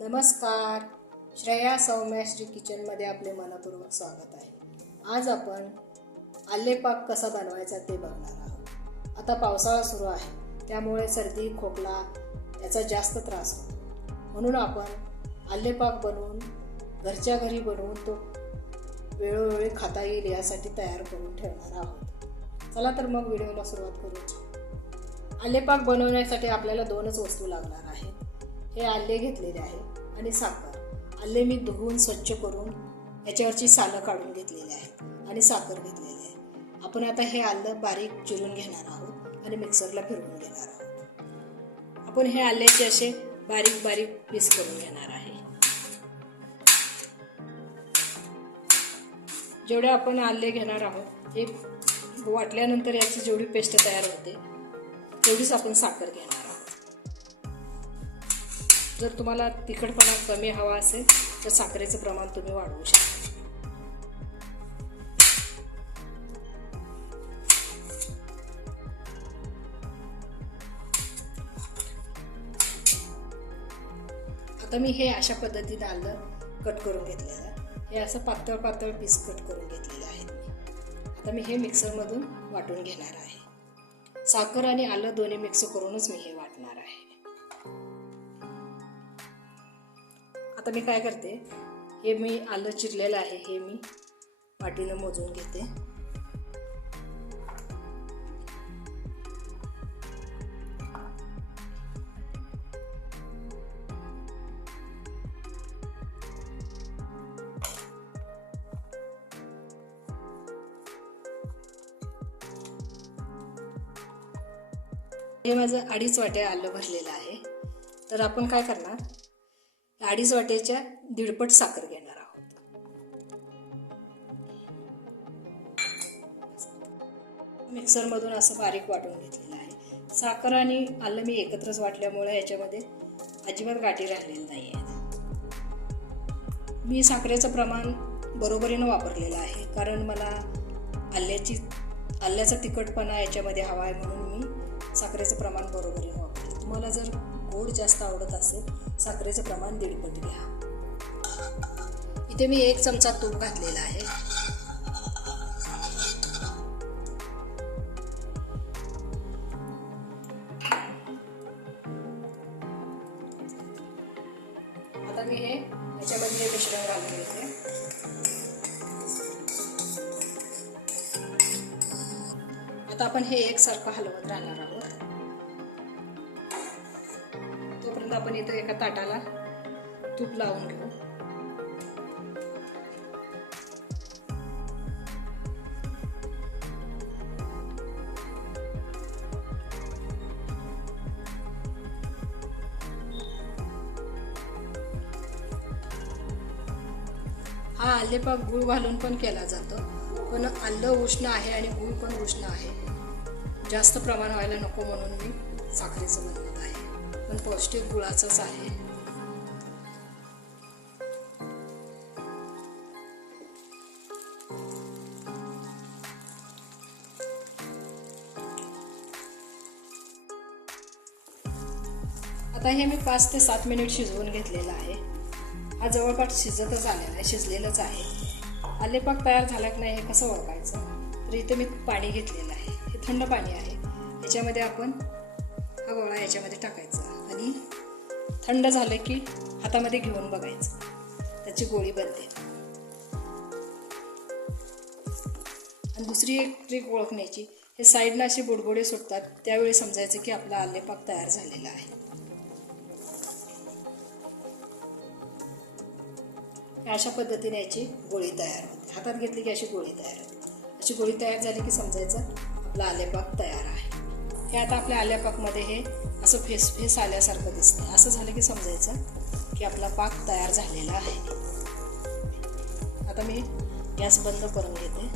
नमस्कार. श्रेया सौम्या श्री किचनमध्ये आपले मनपूर्वक स्वागत आहे. आज आपण आले कसा बनवायचा ते बघणार आहोत. आता पावसाळा सुरू आहे. त्यामुळे सर्दी खोकला याचा जास्त त्रास होतो. म्हणून आपण आल्लेपाक बनवून घरच्या घरी बनवून तो वेळोवेळी खाता येईल यासाठी तयार करून ठेवणार आहोत. चला तर मग व्हिडिओला सुरुवात करू आलेपाक बनवण्यासाठी आपल्याला दोनच वस्तू लागणार आहेत. हे आले घेतलेले आहे आणि साखर. आले मी धुवून स्वच्छ करून याच्यावरची सालं काढून घेतलेली आहेत आणि साखर घेतलेली आहे. आपण आता हे आलं बारीक चिरून घेणार आहोत आणि मिक्सरला फिरवून घेणार आहोत. आपण हे आल्याचे असे बारीक बारीक पीस करून घेणार आहे. जेवढे आपण आले घेणार आहोत हे वाटल्यानंतर याची जेवढी पेस्ट तयार होते तेवढीच आपण साखर घेणार आहोत जर तुम्हाला तिखटपणा कमी हवा असेल तर साखरेचं प्रमाण तुम्ही वाढवू शकता. आता मी हे अशा पद्धतीने आलं कट करून घेतलेलं आहे. हे असं पातळ पातळ पीस कट करून घेतलेले आहेत मी. आता मी हे मिक्सरमधून वाटून घेणार आहे. साखर आणि आलं दोन्ही मिक्स करूनच मी हे वाटणार आहे. आता मी काय करते हे मी आलं चिरलेलं आहे हे मी वाटीनं मोजून घेते. हे माझं अडीच वाटे आलं भरलेलं आहे. तर आपण काय करणार अडीच वाट्याच्या दीडपट साखर घेणार आहोत. मिक्सरमधून असं बारीक वाटून घेतलेलं आहे. साखर आणि आलं मी एकत्रच वाटल्यामुळे याच्यामध्ये अजिबात गाठी राहिलेली नाही आहेत मी साखरेचं प्रमाण बरोबरीनं वापरलेलं आहे कारण मला आल्याची आल्याचा तिखटपणा याच्यामध्ये हवा आहे म्हणून मी साखरेचं प्रमाण बरोबरीनं वापरलं तुम्हाला जर गोड जास्त आवडत असेल साखरेचं प्रमाण दीडपट घ्या. इथे मी एक चमचा तूप घातलेला आहे. आता मी हे याच्यामध्ये हे मिश्रण घालून घेते. आता आपण हे एकसारखं हलवत राहणार आहोत. आपण इथं एका ताटाला तूप लावून घेऊ. हा आलेपाक गूळ घालून पण केला जातो. पण आलं उष्ण आहे आणि गूळ पण उष्ण आहे. जास्त प्रमाण व्हायला नको म्हणून मी साखरेचं बनवत आहे. पण पौष्टिक गुळाचंच आहे. आता हे मी पाच ते सात मिनिट शिजवून घेतलेलं आहे. हा जवळपास शिजतच आलेला आहे शिजलेलंच आहे. आलेपाक तयार झाला की नाही हे कसं ओळखायचं? तर इथे मी पाणी घेतलेलं आहे. हे थंड पाणी आहे. याच्यामध्ये आपण हा गोळा याच्यामध्ये टाकायचा. आणि थंड झालं की हातामध्ये घेऊन बघायचं. त्याची गोळी बनते. आणि दुसरी एक ट्रिक ओळखण्याची हे साईडनं असे बुडबुडे सुटतात त्यावेळी समजायचं की आपला आलेपाक तयार झालेला आहे. अशा पद्धतीने याची गोळी तयार होते. हातात घेतली की अशी गोळी तयार होते. अशी गोळी तयार झाली की समजायचं आपला आलेपाक तयार आहे. हे आता आपल्या आल्या पाकमध्ये हे असं फेस फेस आल्यासारखं दिसतं असं झालं की समजायचं की आपला पाक तयार झालेला आहे. आता मी गॅस बंद करून घेते.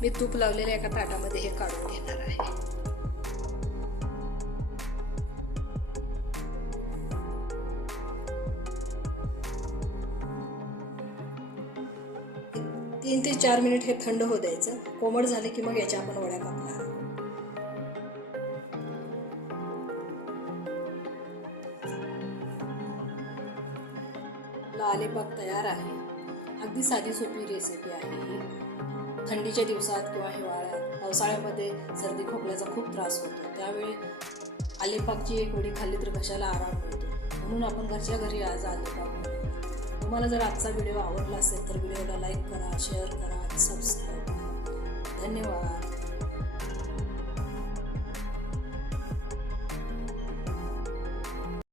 मी तूप लावलेल्या एका ताटामध्ये हे काढून घेणार आहे. तीन ते चार मिनिट हे थंड होऊ द्यायचं. कोमट झाले की मग याच्या आपण वड्या कापणार. आलेपाक तयार आहे. अगदी साधी सोपी रेसिपी आहे ही. थंडीच्या दिवसात किंवा हिवाळ्यात पावसाळ्यामध्ये सर्दी खोकल्याचा खूप त्रास होतो. त्यावेळी आलेपाकची एक वडी खाल्ली तर घशाला आराम मिळतो? म्हणून आपण घरच्या घरी आज आलेपाक तुम्हाला जर आजचा व्हिडिओ आवडला असेल तर व्हिडिओला लाईक करा शेअर करा आणि सबस्क्राईब करा. धन्यवाद.